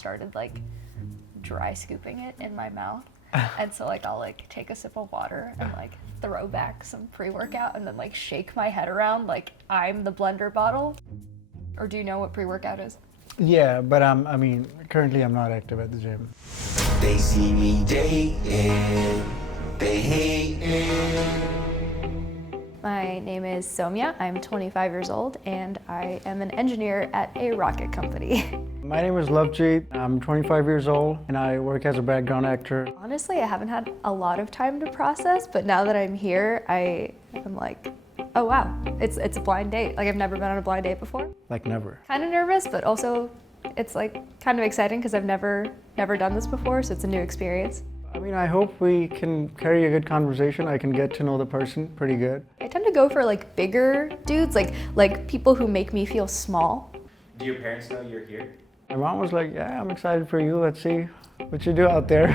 started like dry scooping it in my mouth. And so like I'll like take a sip of water and like throw back some pre-workout and then like shake my head around like I'm the blender bottle. Or do you know what pre-workout is? Yeah, but I mean, currently I'm not active at the gym. They see me dating, they hating. My name is Somya. I'm 25 years old and I am an engineer at a rocket company. My name is Lovjeet. I'm 25 years old and I work as a background actor. Honestly, I haven't had a lot of time to process, but now that I'm here, I am like, oh wow, it's a blind date. Like I've never been on a blind date before. Like never. Kind of nervous, but also it's like kind of exciting because I've never done this before, so it's a new experience. I mean, I hope we can carry a good conversation. I can get to know the person pretty good. I tend to go for like bigger dudes, like people who make me feel small. Do your parents know you're here? My mom was like, yeah, I'm excited for you. Let's see what you do out there.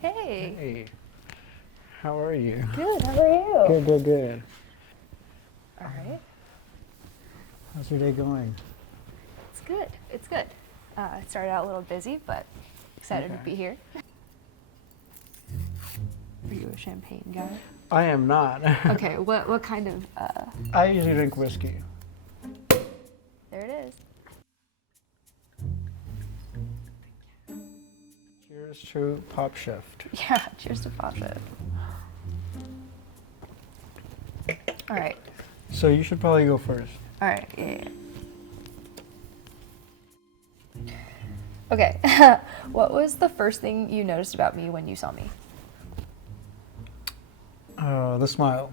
Hey. Hey, how are you? Good, how are you? Good, good, good. All right. How's your day going? It's good, it's good. It started out a little busy, but excited to be here. Are you a champagne guy? I am not. Okay, what kind of, I usually drink whiskey. there it is. Cheers to PopShift. Yeah, cheers to PopShift. All right, So you should probably go first. all right, yeah. Okay, what was the first thing you noticed about me when you saw me? The smile.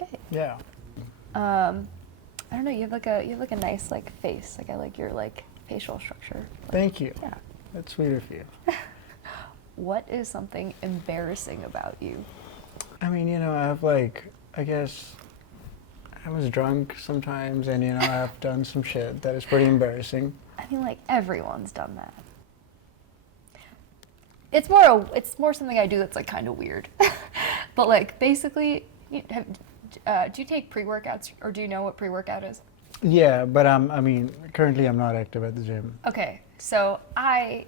Okay. Yeah. I don't know. You have like a nice like face. Like I like your like facial structure. Like, Thank you. yeah. That's sweet of you. What is something embarrassing about you? I mean, you know, I have like, I guess, I was drunk sometimes, and you know, I've done some shit that is pretty embarrassing. I mean, like everyone's done that. It's more something I do that's like kind of weird. But like basically, do you take pre-workouts or do you know what pre-workout is? Yeah, but I mean, currently I'm not active at the gym. Okay, so I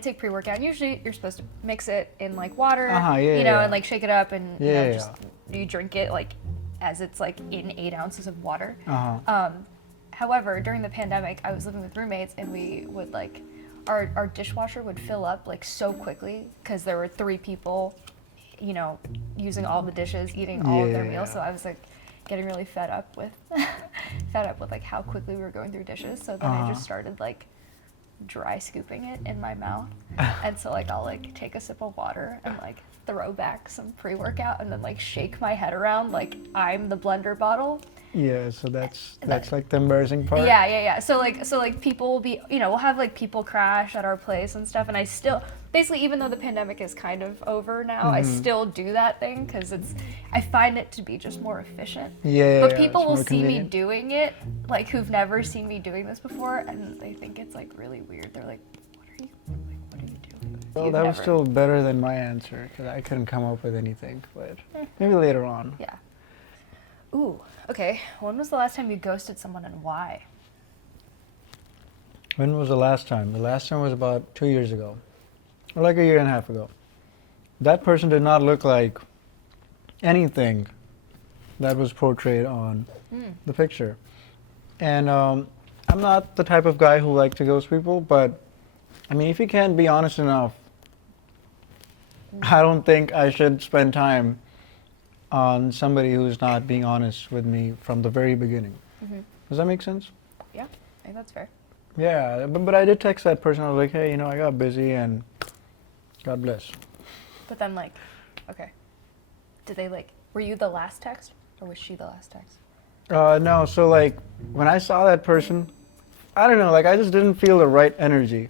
take pre-workout. And usually, you're supposed to mix it in like water, Yeah, and like shake it up, and Yeah. just you drink it like as it's like in 8 ounces of water. However, during the pandemic, I was living with roommates, and we would like our dishwasher would fill up like so quickly because there were 3 people, using all the dishes, eating all of their meals. So I was like getting really fed up with like how quickly we were going through dishes. So then I just started like dry scooping it in my mouth. And so like I'll like take a sip of water and like throw back some pre-workout and then like shake my head around like I'm the blender bottle. Yeah, so that's like the embarrassing part. Yeah. So like people will be, we'll have like people crash at our place and stuff, and I still, basically, even though the pandemic is kind of over now, I still do that thing because I find it to be just more efficient. Yeah. But people will more see me convenient. doing it, like who've never seen me doing this before, and they think it's like really weird. They're like, what are you doing? Well, You've that was never- still better than my answer because I couldn't come up with anything. But maybe later on. Yeah. Ooh, okay. When was the last time you ghosted someone and why? When was the last time? The last time was about 2 years ago, or like a year and a half ago. That person did not look like anything that was portrayed on the picture. And I'm not the type of guy who like to ghost people, but I mean, if you can't be honest enough, I don't think I should spend time on somebody who's not being honest with me from the very beginning. Does that make sense? Yeah, I think that's fair. Yeah, but I did text that person. I was like, hey, I got busy and God bless. But then like, okay. Did they like, were you the last text or was she the last text? No, so like when I saw that person, I don't know, like I just didn't feel the right energy.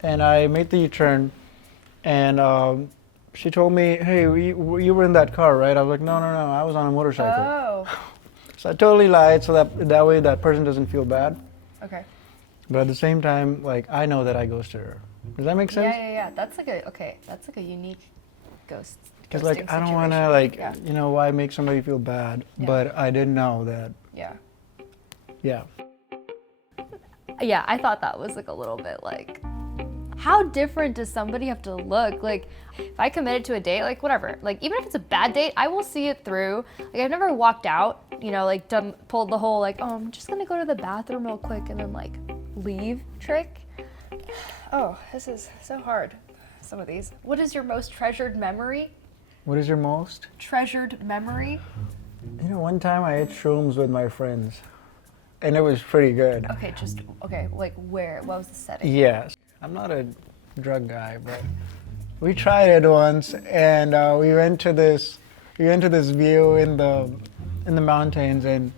And I made the U-turn and she told me, hey, you were in that car, right? I was like, no, I was on a motorcycle. Oh, So I totally lied so that way that person doesn't feel bad. okay. But at the same time, like I know that I ghosted her. Does that make sense? Yeah. That's like a unique ghosts. Because like I don't want to like why make somebody feel bad, Yeah. but I didn't know that. Yeah. Yeah. Yeah, I thought that was like a little bit like, how different does somebody have to look? Like, if I committed to a date, like whatever, like even if it's a bad date, I will see it through. Like I've never walked out, like pulled the whole like, oh, I'm just gonna go to the bathroom real quick and then like leave trick. Oh, this is so hard. Some of these. What is your most treasured memory? What is your most treasured memory? One time I ate shrooms with my friends, and it was pretty good. Okay, like where? What was the setting? Yes. I'm not a drug guy, but we tried it once, and we went to this view in the mountains, and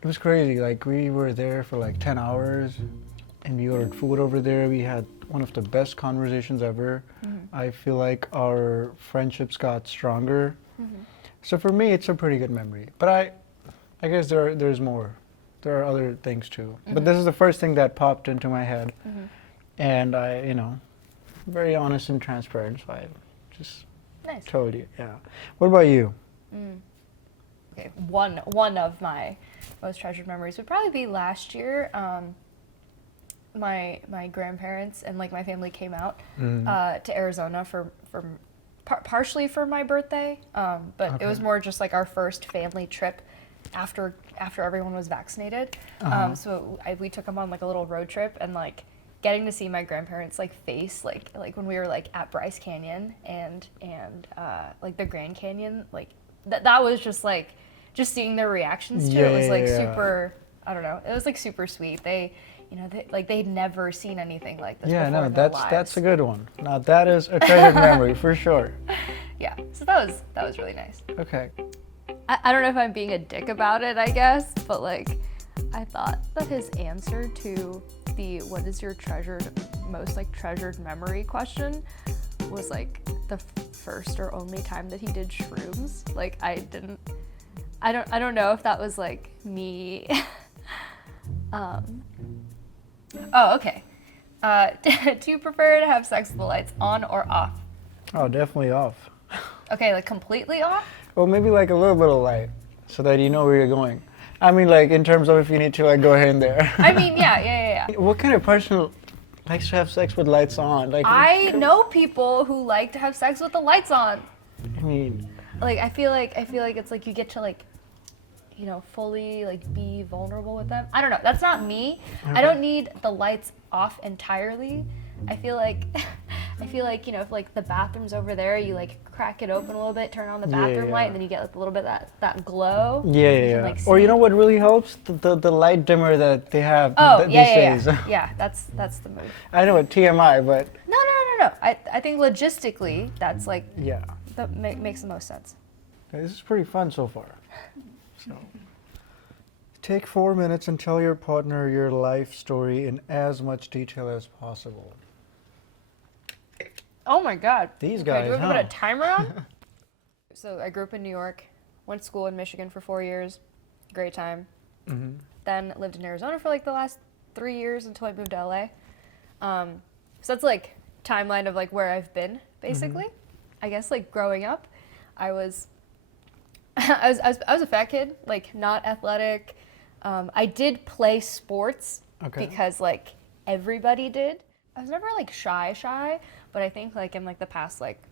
it was crazy. Like we were there for like 10 hours, and we ordered food over there. We had one of the best conversations ever. I feel like our friendships got stronger. So for me, it's a pretty good memory. But I guess there's more. There are other things too. But this is the first thing that popped into my head. And I, very honest and transparent, so I just told you. Yeah. What about you? Okay, one of my most treasured memories would probably be last year. My grandparents and like my family came out to Arizona for partially for my birthday, but it was more just like our first family trip after everyone was vaccinated. So we took them on like a little road trip, and like getting to see my grandparents like face like when we were like at Bryce Canyon and like the Grand Canyon, like that was just like just seeing their reactions to it was like super. I don't know. It was like super sweet. They'd never seen anything like this before in their lives. That's a good one. Now that is a treasured memory for sure. Yeah, so that was really nice. Okay. I don't know if I'm being a dick about it, I guess, but like I thought that his answer to the what is your most treasured memory question was like the first or only time that he did shrooms. Like I don't know if that was like me. Oh, okay. Do you prefer to have sex with the lights on or off? Oh, definitely off. Okay, like completely off? Well, maybe like a little bit of light, so that you know where you're going. I mean, like in terms of if you need to like go here and there. I mean, yeah. What kind of person likes to have sex with lights on? Like I know people who like to have sex with the lights on. I mean, like I feel like it's like you get to like fully like be vulnerable with them. I don't know. That's not me. I don't need the lights off entirely. I feel like if like the bathroom's over there, you like crack it open a little bit, turn on the bathroom light, and then you get like a little bit of that glow. Yeah. Like, or you know what really helps? The light dimmer that they have these days. Yeah, that's the move. I know it TMI, but No. I think logistically that's like that makes the most sense. This is pretty fun so far. So, take 4 minutes and tell your partner your life story in as much detail as possible. Oh my God. These guys, do we have to put a timer on? So I grew up in New York, went to school in Michigan for 4 years, great time. Then lived in Arizona for like the last 3 years until I moved to LA. So that's like timeline of like where I've been basically. I guess like growing up, I was a fat kid, like not athletic. I did play sports because like everybody did. I was never like shy, but I think like in like the past like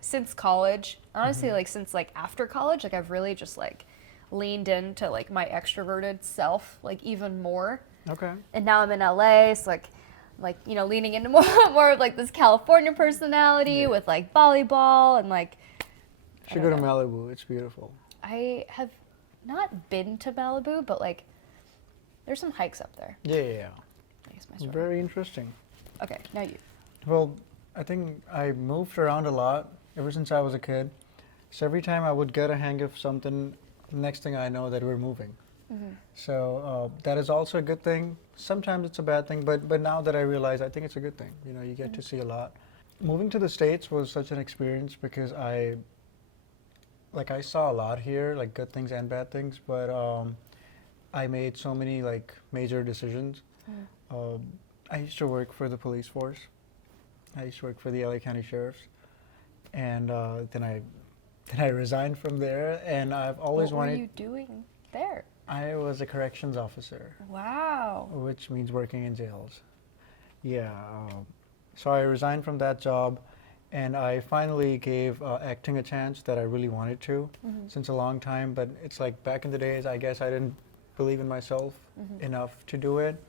since college, honestly like since like after college, like I've really just like leaned into like my extroverted self like even more. Okay. And now I'm in LA, so like leaning into more of like this California personality with like volleyball and like. You should go to Malibu. It's beautiful. I have not been to Malibu, but like there's some hikes up there. Yeah. I guess my story. Very interesting. Okay, now you. Well, I think I moved around a lot ever since I was a kid. So every time I would get a hang of something, next thing I know that we're moving. So that is also a good thing. Sometimes it's a bad thing, but now that I realize, I think it's a good thing. You get to see a lot. Moving to the States was such an experience because I saw a lot here, like good things and bad things, but I made so many like major decisions. I used to work for the police force. I used to work for the LA County Sheriff's. and then I resigned from there, and I've always What wanted. were you doing there? I was a corrections officer, Wow. which means working in jails. Yeah. So I resigned from that job, and I finally gave acting a chance that I really wanted to since a long time. But it's like back in the days, I guess I didn't believe in myself enough to do it.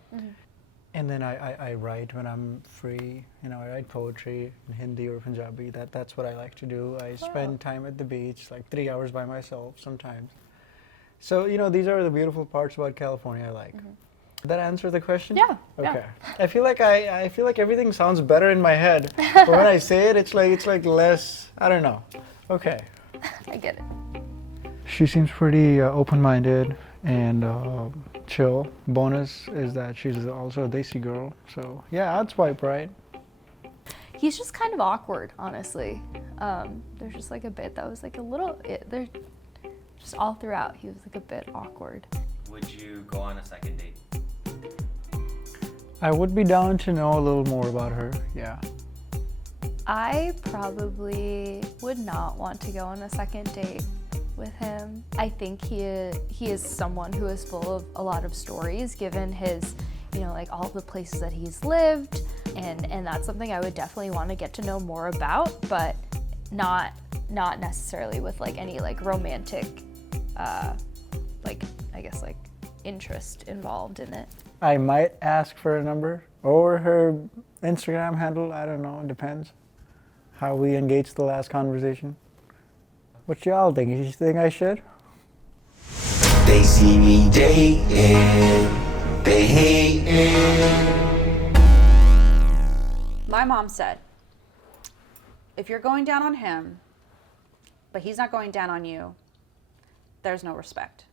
And then I write when I'm free. You know, I write poetry in Hindi or Punjabi. That's what I like to do. I spend time at the beach, like 3 hours by myself sometimes. So, you know, these are the beautiful parts about California I like. Did that answer the question? Yeah. Okay. I feel like I feel like everything sounds better in my head, but when I say it, it's like less. I don't know. Okay. I get it. She seems pretty open-minded and chill. Bonus is that she's also a Desi girl. So yeah, I'd swipe right. He's just kind of awkward, honestly. There's just like a bit that was like a little. There's just all throughout. He was like a bit awkward. Would you go on a second date? I would be down to know a little more about her. Yeah. I probably would not want to go on a second date with him. I think he is someone who is full of a lot of stories, given his, you know, like all the places that he's lived, and that's something I would definitely want to get to know more about, but not necessarily with like any like romantic, like I guess like interest involved in it. I might ask for a number or her Instagram handle. I don't know. It depends how we engaged the last conversation. What y'all think? You think I should? They see me dating, they hating. My mom said, if you're going down on him, but he's not going down on you, there's no respect.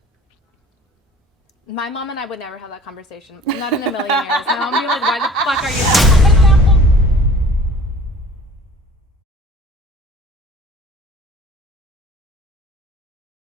My mom and I would never have that conversation. Not in a million years. My mom would be like, why the fuck are you talking like that?